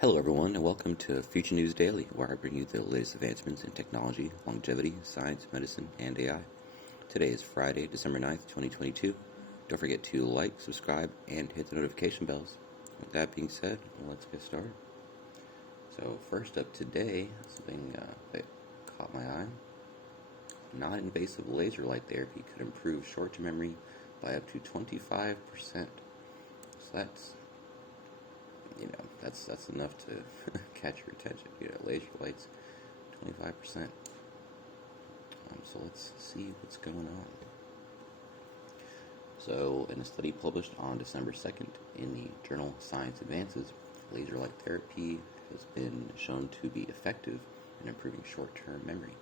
Hello, everyone, and welcome to Future News Daily, where I bring you the latest advancements in technology, longevity, science, medicine, and AI. Today is Friday, December 9th, 2022. Don't forget to like, subscribe, and hit the notification bells. With that being said, let's get started. So, first up today, something that caught my eye. Non-invasive laser light therapy could improve short-term memory by up to 25%. So that's enough to catch your attention. Laser lights, 25%. So let's see what's going on. So, in a study published on December 2nd in the journal Science Advances, laser light therapy has been shown to be effective in improving short-term memory.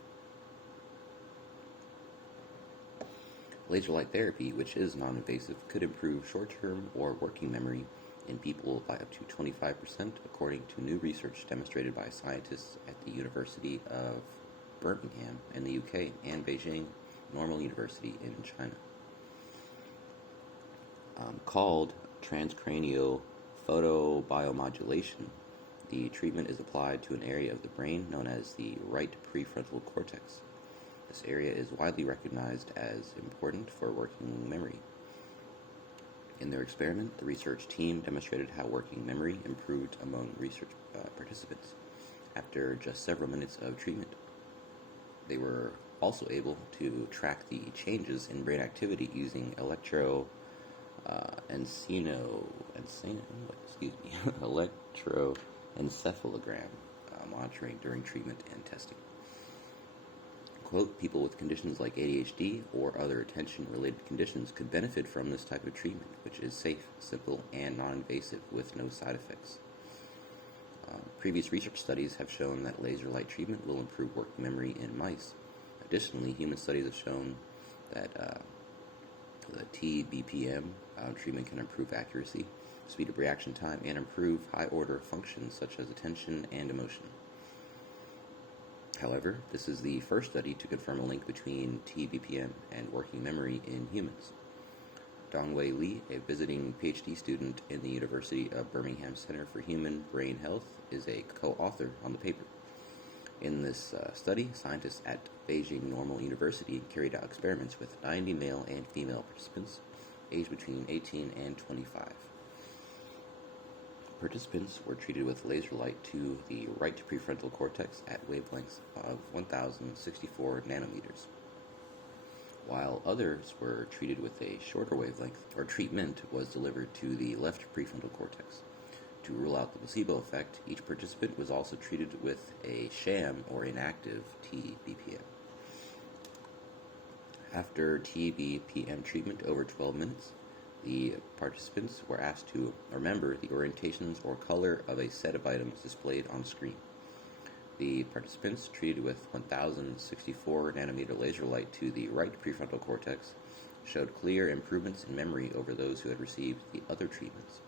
Laser light therapy, which is non-invasive, could improve short-term or working memory in people by up to 25%, according to new research demonstrated by scientists at the University of Birmingham in the UK and Beijing Normal University in China. Called transcranial photobiomodulation, the treatment is applied to an area of the brain known as the right prefrontal cortex. This area is widely recognized as important for working memory. In their experiment, the research team demonstrated how working memory improved among research participants after just several minutes of treatment. They were also able to track the changes in brain activity using electroencephalogram monitoring during treatment and testing. Quote, people with conditions like ADHD or other attention-related conditions could benefit from this type of treatment, which is safe, simple, and non-invasive with no side effects. Previous research studies have shown that laser light treatment will improve working memory in mice. Additionally, human studies have shown that the TBPM treatment can improve accuracy, speed of reaction time, and improve high-order functions such as attention and emotion. However, this is the first study to confirm a link between TBPM and working memory in humans. Dongwei Li, a visiting PhD student in the University of Birmingham Center for Human Brain Health, is a co-author on the paper. In this study, scientists at Beijing Normal University carried out experiments with 90 male and female participants aged between 18 and 25. Participants were treated with laser light to the right prefrontal cortex at wavelengths of 1064 nanometers, while others were treated with a shorter wavelength, or treatment was delivered to the left prefrontal cortex. To rule out the placebo effect, each participant was also treated with a sham or inactive TBPM. After TBPM treatment over 12 minutes, the participants were asked to remember the orientations or color of a set of items displayed on screen. The participants treated with 1064 nanometer laser light to the right prefrontal cortex showed clear improvements in memory over those who had received the other treatments,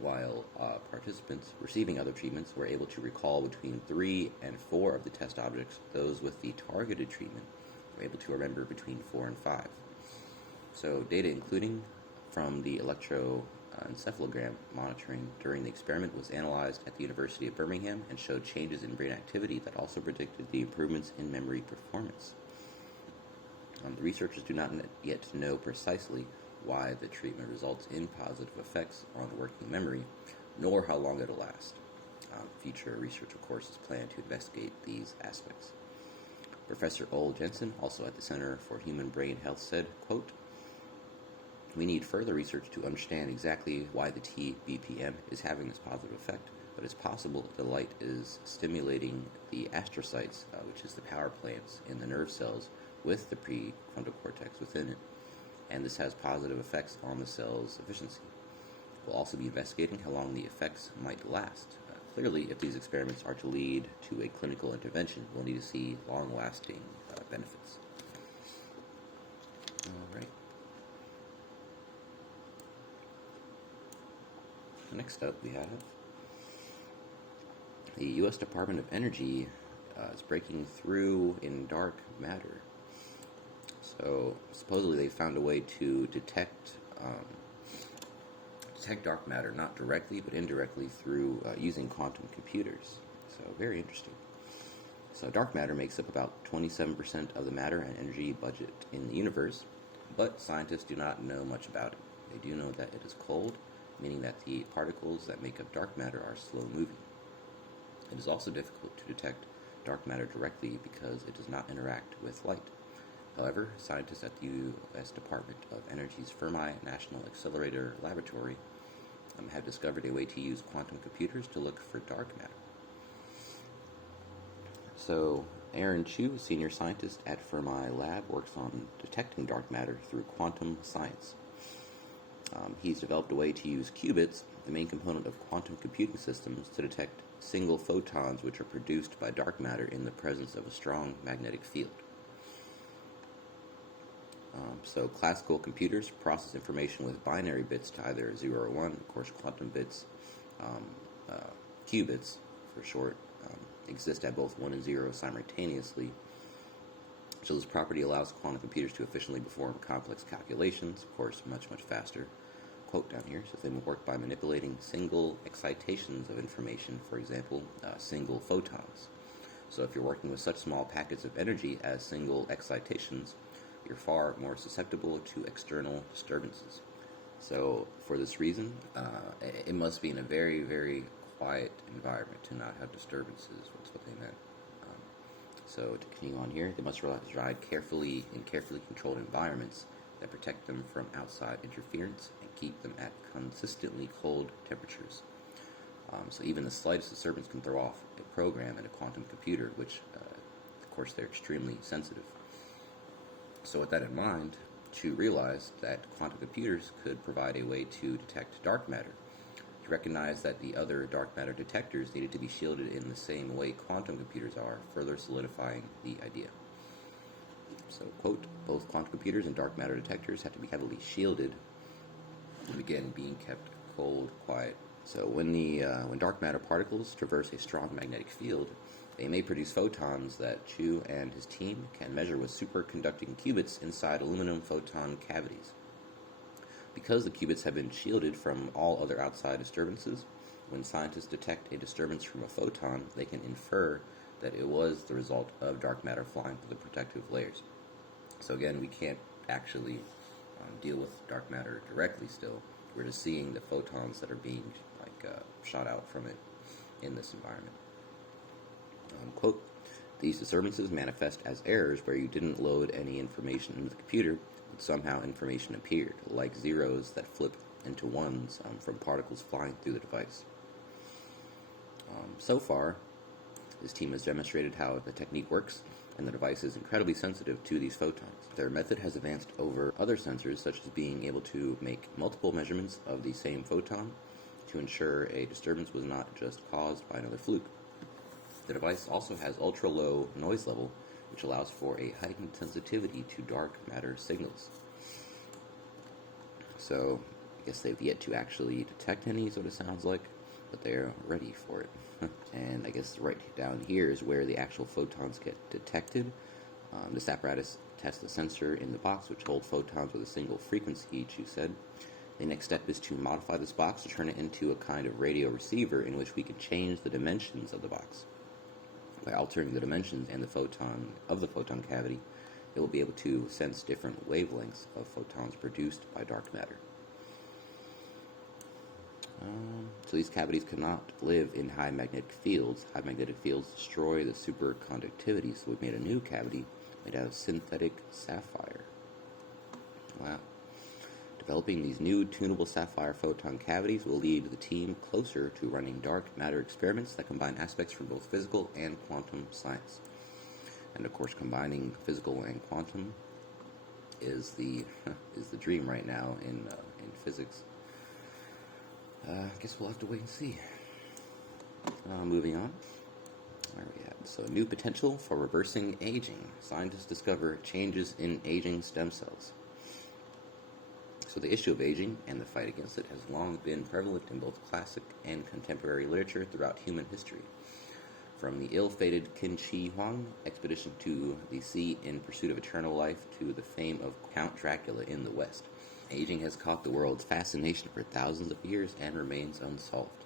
while participants receiving other treatments were able to recall between 3 and 4 of the test objects. Those with the targeted treatment were able to remember between 4 and 5. So data including from the electroencephalogram monitoring during the experiment was analyzed at the University of Birmingham and showed changes in brain activity that also predicted the improvements in memory performance. The researchers do not yet know precisely why the treatment results in positive effects on working memory, nor how long it'll last. Future research, of course, is planned to investigate these aspects. Professor Ole Jensen, also at the Center for Human Brain Health, said, quote, we need further research to understand exactly why the TBPM is having this positive effect, but it's possible the light is stimulating the astrocytes, which is the power plants in the nerve cells with the prefrontal cortex within it, and this has positive effects on the cell's efficiency. We'll also be investigating how long the effects might last. Clearly, if these experiments are to lead to a clinical intervention, we'll need to see long-lasting benefits. All right. Next up, we have the U.S. Department of Energy is breaking through in dark matter. So supposedly they found a way to detect detect dark matter not directly but indirectly through using quantum computers. So very interesting. So dark matter makes up about 27% of the matter and energy budget in the universe, but scientists do not know much about it. They do know that it is cold, meaning that the particles that make up dark matter are slow moving. It is also difficult to detect dark matter directly because it does not interact with light. However, scientists at the U.S. Department of Energy's Fermi National Accelerator Laboratory have discovered a way to use quantum computers to look for dark matter. So, Aaron Chu, senior scientist at Fermi Lab, works on detecting dark matter through quantum science. He's developed a way to use qubits, the main component of quantum computing systems, to detect single photons which are produced by dark matter in the presence of a strong magnetic field. So classical computers process information with binary bits to either 0 or 1. Of course, quantum bits, qubits for short, exist at both 1 and 0 simultaneously. So this property allows quantum computers to efficiently perform complex calculations, of course, much, much faster. Quote down here says they will work by manipulating single excitations of information, for example, single photons. So if you're working with such small packets of energy as single excitations, you're far more susceptible to external disturbances. So for this reason, it must be in a very, very quiet environment to not have disturbances. That's what they meant. So to continue on here, they must reside carefully in carefully controlled environments that protect them from outside interference and keep them at consistently cold temperatures. So even the slightest disturbance can throw off a program in a quantum computer, which, of course, they're extremely sensitive. So with that in mind, Chu realized that quantum computers could provide a way to detect dark matter. He recognized that the other dark matter detectors needed to be shielded in the same way quantum computers are, further solidifying the idea. So, quote, both quantum computers and dark matter detectors have to be heavily shielded, and again, being kept cold, quiet. So when dark matter particles traverse a strong magnetic field, they may produce photons that Chu and his team can measure with superconducting qubits inside aluminum photon cavities. Because the qubits have been shielded from all other outside disturbances, when scientists detect a disturbance from a photon, they can infer that it was the result of dark matter flying through the protective layers. So again, we can't actually deal with dark matter directly still. We're just seeing the photons that are being shot out from it in this environment. Quote, these disturbances manifest as errors where you didn't load any information into the computer, but somehow information appeared, like zeros that flip into ones from particles flying through the device. So far, this team has demonstrated how the technique works, and the device is incredibly sensitive to these photons. Their method has advanced over other sensors, such as being able to make multiple measurements of the same photon to ensure a disturbance was not just caused by another fluke. The device also has ultra-low noise level, which allows for a heightened sensitivity to dark matter signals. So, I guess they've yet to actually detect any, is what it sounds like, but they're ready for it. And I guess right down here is where the actual photons get detected. This apparatus tests the sensor in the box, which holds photons with a single frequency, Chu said. The next step is to modify this box to turn it into a kind of radio receiver in which we can change the dimensions of the box. By altering the dimensions and the photon cavity, it will be able to sense different wavelengths of photons produced by dark matter. So these cavities cannot live in high magnetic fields. High magnetic fields destroy the superconductivity, so we've made a new cavity made out of synthetic sapphire. Wow. Developing these new tunable sapphire photon cavities will lead the team closer to running dark matter experiments that combine aspects from both physical and quantum science. And of course, combining physical and quantum is the dream right now in physics. I guess we'll have to wait and see. Moving on. Where are we at? So, new potential for reversing aging. Scientists discover changes in aging stem cells. So the issue of aging and the fight against it has long been prevalent in both classic and contemporary literature throughout human history. From the ill-fated Qin Shi Huang expedition to the sea in pursuit of eternal life to the fame of Count Dracula in the West. Aging has caught the world's fascination for thousands of years and remains unsolved.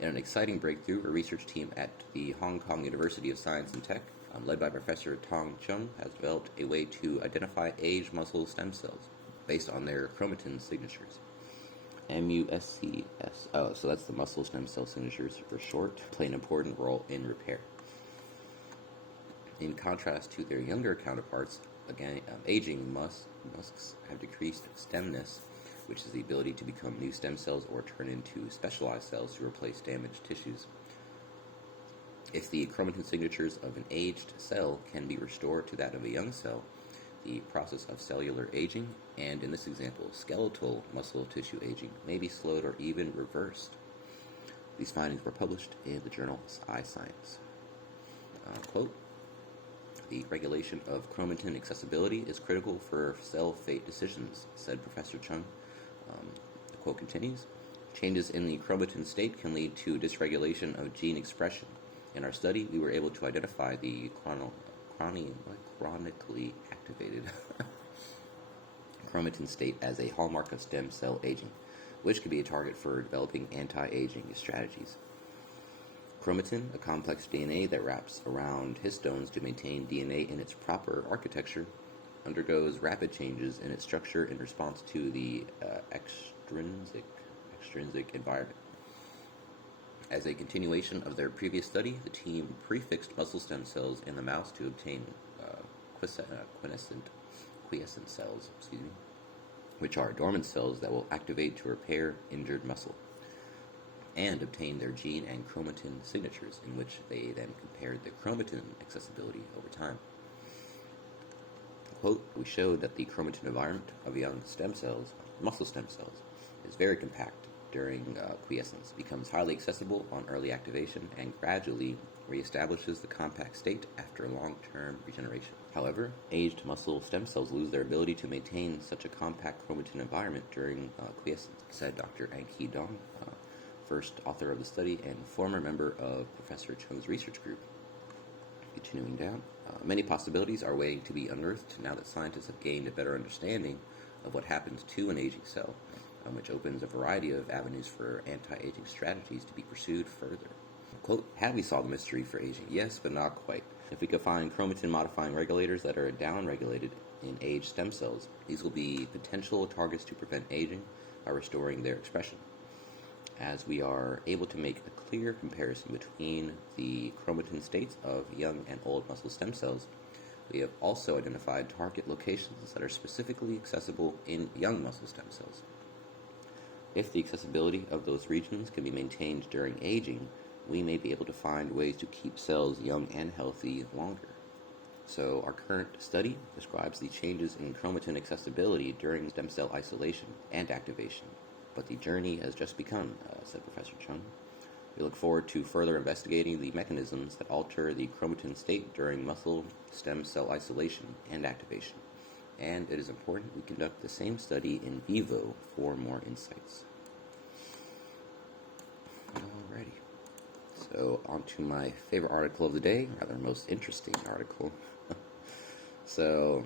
In an exciting breakthrough, a research team at the Hong Kong University of Science and Tech, led by Professor Tong Chung, has developed a way to identify aged muscle stem cells based on their chromatin signatures. MUSCS, so that's the muscle stem cell signatures for short, play an important role in repair. In contrast to their younger counterparts, aging musks have decreased stemness, which is the ability to become new stem cells or turn into specialized cells to replace damaged tissues. If the chromatin signatures of an aged cell can be restored to that of a young cell, the process of cellular aging, and in this example, skeletal muscle tissue aging, may be slowed or even reversed. These findings were published in the journal iScience. Quote, "The regulation of chromatin accessibility is critical for cell fate decisions," said Professor Chung. The quote continues, "Changes in the chromatin state can lead to dysregulation of gene expression. In our study, we were able to identify the chronically activated chromatin state as a hallmark of stem cell aging, which could be a target for developing anti-aging strategies. Chromatin, a complex DNA that wraps around histones to maintain DNA in its proper architecture, undergoes rapid changes in its structure in response to the extrinsic environment. As a continuation of their previous study, the team prefixed muscle stem cells in the mouse to obtain quiescent cells, which are dormant cells that will activate to repair injured muscle, and obtain their gene and chromatin signatures, in which they then compared the chromatin accessibility over time. Quote, "We showed that the chromatin environment of young stem cells, muscle stem cells, is very compact during quiescence, becomes highly accessible on early activation, and gradually reestablishes the compact state after long-term regeneration. However, aged muscle stem cells lose their ability to maintain such a compact chromatin environment during quiescence," said Dr. Anki Dong, first author of the study and former member of Professor Chung's research group. Continuing down, "Many possibilities are waiting to be unearthed now that scientists have gained a better understanding of what happens to an aging cell, which opens a variety of avenues for anti-aging strategies to be pursued further." Quote, "Have we solved the mystery for aging? Yes, but not quite. If we could find chromatin-modifying regulators that are down-regulated in aged stem cells, these will be potential targets to prevent aging by restoring their expression. As we are able to make a clear comparison between the chromatin states of young and old muscle stem cells, we have also identified target locations that are specifically accessible in young muscle stem cells. If the accessibility of those regions can be maintained during aging, we may be able to find ways to keep cells young and healthy longer. So our current study describes the changes in chromatin accessibility during stem cell isolation and activation. But the journey has just begun," said Professor Chung. "We look forward to further investigating the mechanisms that alter the chromatin state during muscle stem cell isolation and activation. And it is important we conduct the same study in vivo for more insights." Alrighty. So, on to my favorite article of the day, rather most interesting article. So,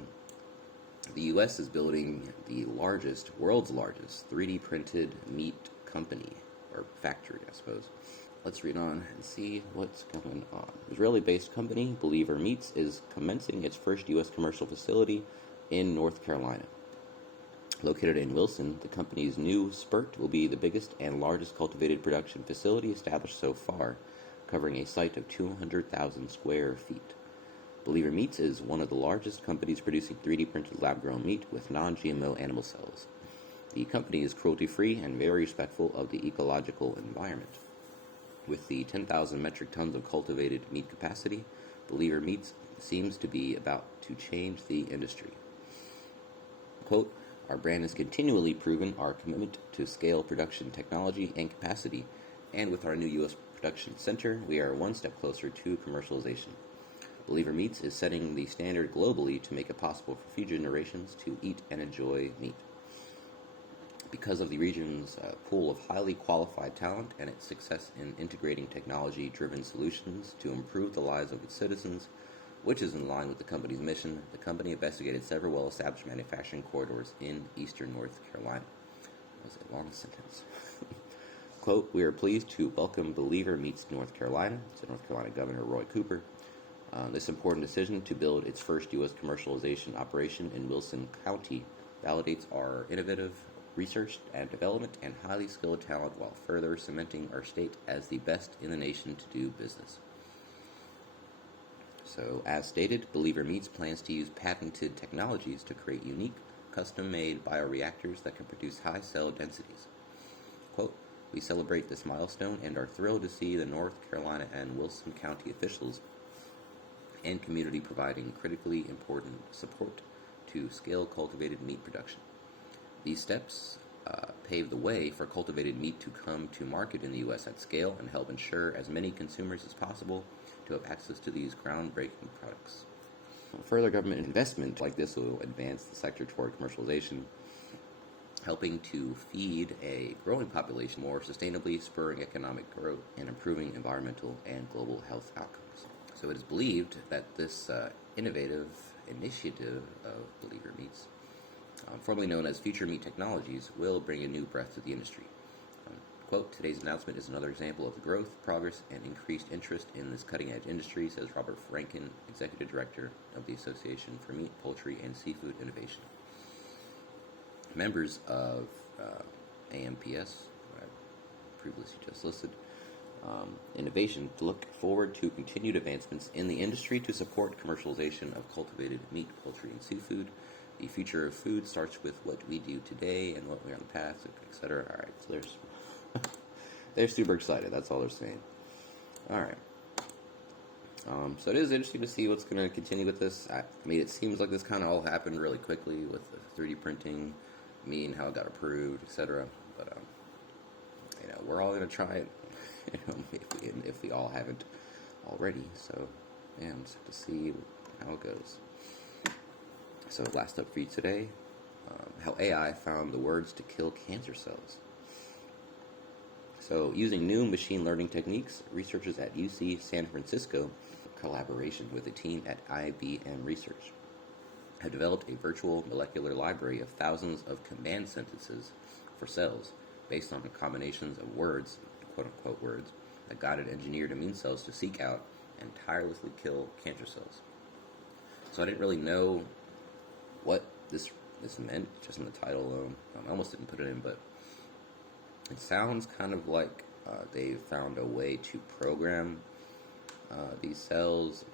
the U.S. is building the world's largest 3D printed meat company, or factory, I suppose. Let's read on and see what's going on. Israeli-based company Believer Meats is commencing its first U.S. commercial facility in North Carolina. Located in Wilson, the company's new spurt will be the biggest and largest cultivated production facility established so far, covering a site of 200,000 square feet. Believer Meats is one of the largest companies producing 3D printed lab-grown meat with non-GMO animal cells. The company is cruelty-free and very respectful of the ecological environment. With the 10,000 metric tons of cultivated meat capacity, Believer Meats seems to be about to change the industry. Quote, "Our brand has continually proven our commitment to scale production technology and capacity, and with our new U.S. production center, we are one step closer to commercialization. Believer Meats is setting the standard globally to make it possible for future generations to eat and enjoy meat. Because of the region's pool of highly qualified talent and its success in integrating technology-driven solutions to improve the lives of its citizens, which is in line with the company's mission. The company investigated several well-established manufacturing corridors in eastern North Carolina. That was a long sentence. Quote, "We are pleased to welcome Believer Meats North Carolina," said North Carolina Governor Roy Cooper. This important decision to build its first U.S. commercialization operation in Wilson County validates our innovative research and development and highly skilled talent while further cementing our state as the best in the nation to do business. So, as stated, Believer Meats plans to use patented technologies to create unique, custom-made bioreactors that can produce high cell densities. Quote, "We celebrate this milestone and are thrilled to see the North Carolina and Wilson County officials and community providing critically important support to scale cultivated meat production. These steps pave the way for cultivated meat to come to market in the U.S. at scale and help ensure as many consumers as possible to have access to these groundbreaking products. Further government investment like this will advance the sector toward commercialization, helping to feed a growing population more sustainably, spurring economic growth, and improving environmental and global health outcomes." So it is believed that this innovative initiative of Believer Meats, formerly known as Future Meat Technologies, will bring a new breath to the industry. Quote, "Today's announcement is another example of the growth, progress, and increased interest in this cutting-edge industry," says Robert Franken, Executive Director of the Association for Meat, Poultry, and Seafood Innovation. Members of AMPS, previously just listed, innovation to look forward to continued advancements in the industry to support commercialization of cultivated meat, poultry, and seafood. The future of food starts with what we do today and what we're on the path, etc. All right, so they're super excited. That's all they're saying. All right. So it is interesting to see what's going to continue with this. I mean, it seems like this kind of all happened really quickly with the 3D printing, and how it got approved, etc. But we're all going to try it. If we all haven't already. So, yeah, I'm just to see how it goes. So, last up for you today, how AI found the words to kill cancer cells. So, using new machine learning techniques, researchers at UC San Francisco, in collaboration with a team at IBM Research, have developed a virtual molecular library of thousands of command sentences for cells based on combinations of words, quote-unquote words, that guided engineered immune cells to seek out and tirelessly kill cancer cells. So I didn't really know what this meant, just in the title alone. I almost didn't put it in, but it sounds kind of like they found a way to program these cells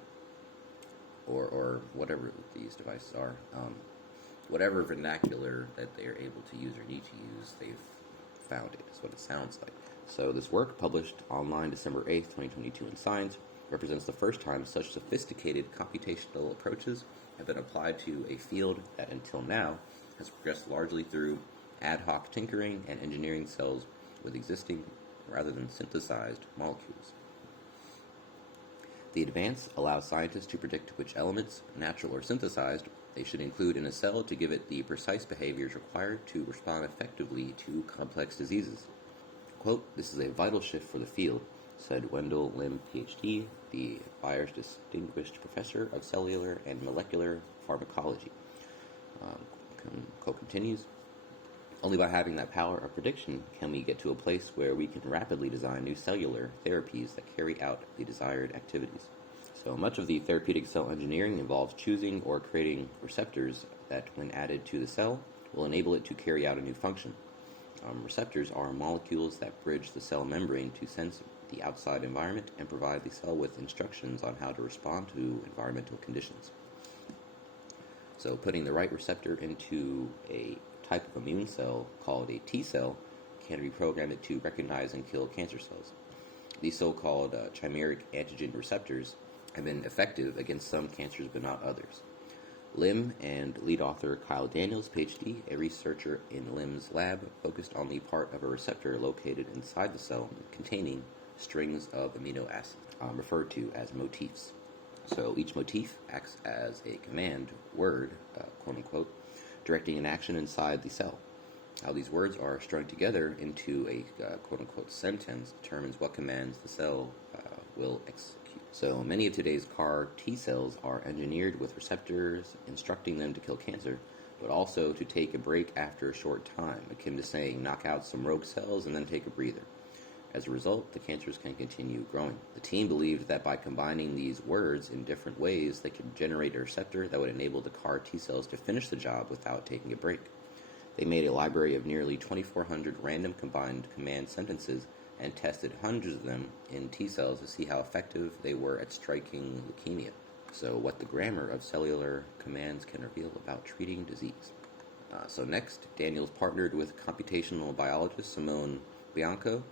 or whatever these devices are. Whatever vernacular that they're able to use or need to use, they've found it, is what it sounds like. So this work, published online December 8th, 2022 in Science, represents the first time such sophisticated computational approaches have been applied to a field that until now has progressed largely through ad hoc tinkering and engineering cells with existing rather than synthesized molecules. The advance allows scientists to predict which elements, natural or synthesized, they should include in a cell to give it the precise behaviors required to respond effectively to complex diseases. Quote, "This is a vital shift for the field," said Wendell Lim, PhD, the Bayer's Distinguished Professor of Cellular and Molecular Pharmacology. Quote continues, "Only by having that power of prediction can we get to a place where we can rapidly design new cellular therapies that carry out the desired activities." So much of the therapeutic cell engineering involves choosing or creating receptors that, when added to the cell, will enable it to carry out a new function. Receptors are molecules that bridge the cell membrane to sense the outside environment and provide the cell with instructions on how to respond to environmental conditions. So putting the right receptor into a type of immune cell called a T cell can reprogram it to recognize and kill cancer cells. These so-called chimeric antigen receptors have been effective against some cancers but not others. Lim and lead author Kyle Daniels, PhD, a researcher in Lim's lab, focused on the part of a receptor located inside the cell containing strings of amino acids, referred to as motifs. So each motif acts as a command word, quote-unquote, directing an action inside the cell. How these words are strung together into a quote-unquote sentence determines what commands the cell will execute. So many of today's CAR T cells are engineered with receptors instructing them to kill cancer, but also to take a break after a short time, akin to saying knock out some rogue cells and then take a breather. As a result, the cancers can continue growing. The team believed that by combining these words in different ways, they could generate a receptor that would enable the CAR T cells to finish the job without taking a break. They made a library of nearly 2,400 random combined command sentences and tested hundreds of them in T cells to see how effective they were at striking leukemia. So, what the grammar of cellular commands can reveal about treating disease. So next, Daniels partnered with computational biologist Simone Bianco,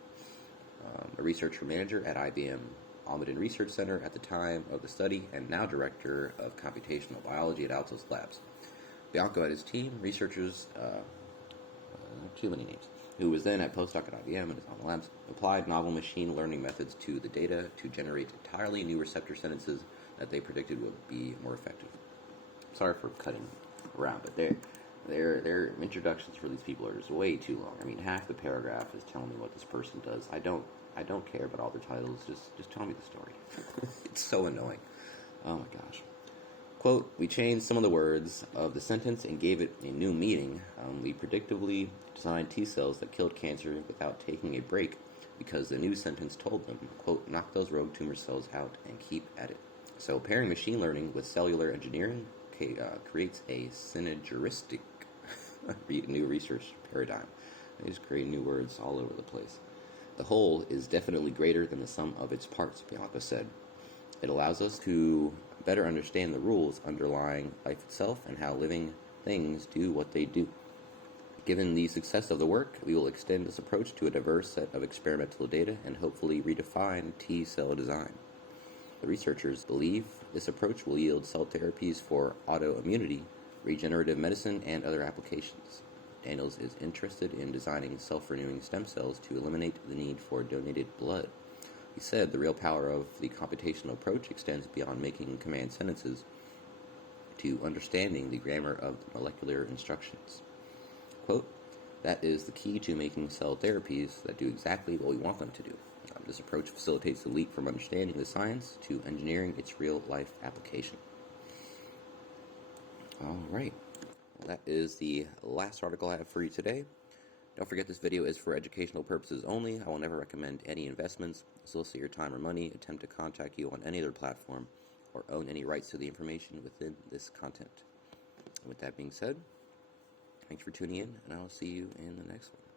a researcher manager at IBM Almaden Research Center at the time of the study, and now director of computational biology at Altos Labs. Bianco and his team, researchers, too many names, who was then at postdoc at IBM and is on the labs, applied novel machine learning methods to the data to generate entirely new receptor sentences that they predicted would be more effective. Sorry for cutting around, but their introductions for these people are just way too long. I mean, half the paragraph is telling me what this person does. I don't care about all their titles. Just tell me the story. It's so annoying. Oh my gosh. Quote, we changed some of the words of the sentence and gave it a new meaning. We predictably designed T cells that killed cancer without taking a break because the new sentence told them, quote, knock those rogue tumor cells out and keep at it. So pairing machine learning with cellular engineering creates a synergistic new research paradigm. They just create new words all over the place. The whole is definitely greater than the sum of its parts, Bianco said. It allows us to better understand the rules underlying life itself and how living things do what they do. Given the success of the work, we will extend this approach to a diverse set of experimental data and hopefully redefine T cell design. The researchers believe this approach will yield cell therapies for autoimmunity, regenerative medicine, and other applications. Daniels is interested in designing self-renewing stem cells to eliminate the need for donated blood. He said the real power of the computational approach extends beyond making command sentences to understanding the grammar of the molecular instructions. Quote, that is the key to making cell therapies that do exactly what we want them to do. This approach facilitates the leap from understanding the science to engineering its real-life application. All right. Well, that is the last article I have for you today. Don't forget this video is for educational purposes only. I will never recommend any investments, solicit your time or money, attempt to contact you on any other platform, or own any rights to the information within this content. And with that being said, thanks for tuning in, and I will see you in the next one.